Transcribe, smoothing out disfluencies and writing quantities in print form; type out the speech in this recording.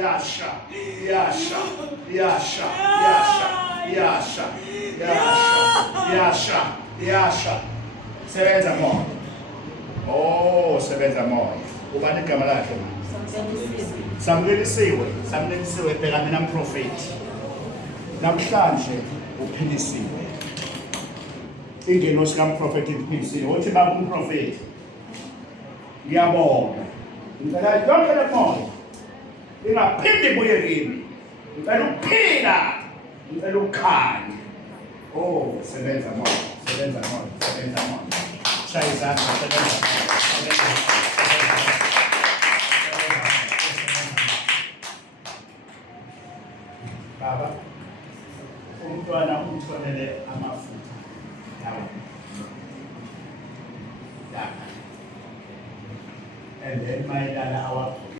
yasha, yasha, yasha, yasha, yasha, yasha, yasha, yasha. Sebenza moya. Oh, sebenza moya. Ubani igama lakhe manje? Samlelisiwe bheka mina mprofeti. Namhlanje uphilisiwe. Ingelosi kaMprofeti iphilisiwe. Uthi baba umprofeti. Ngiyabonga. Ngicela yonke le moya. Ingaphindi ibuye kimi. Ngicela ukuphila. Ngicela ukukhanya. Oh, sebenza moya. Sebenza moya. Sebenza moya. Shaya izandla, sebenza. Baba, umntwana umtholele amafutha yawo. And then mayelana